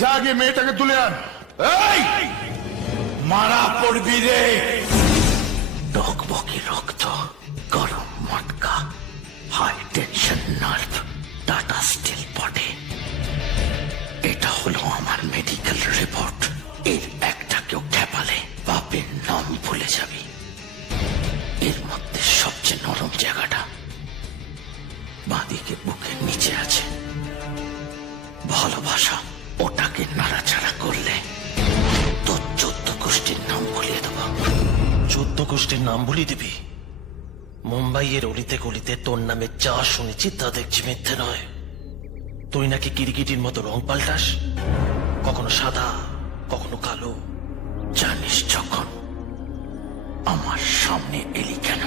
যা গিয়ে মেয়েটাকে তুলে আন। এই মারা পড়বি রে। টকবকে রক্ত, গরম মটকা, high tension nerve, Tata steel body. এটা হলো আমার মেডিকেল রিপোর্ট। এর একটা কেউ খেপালে বাপের নাম ভুলে যাবি। এর মধ্যে সবচেয়ে নরম জায়গাটা বাঁদিকে বুকের নিচে আছে। ভালোবাসা, ওটাকে নাড়াচাড়া করলে তোর 14 গোষ্ঠীর নাম ভুলিয়ে দেব। 14 গোষ্ঠীর নাম ভুলিয়ে দিবি? মুম্বাইয়ের অলিতে গলিতে তোর নামে যা শুনেছি তা দেখছি মিথ্যে নয়। তুই নাকি কিরকিটির মতো রং পাল্টাস, কখনো সাদা কখনো কালো। জানিস যখন আমার সামনে এলি কেন?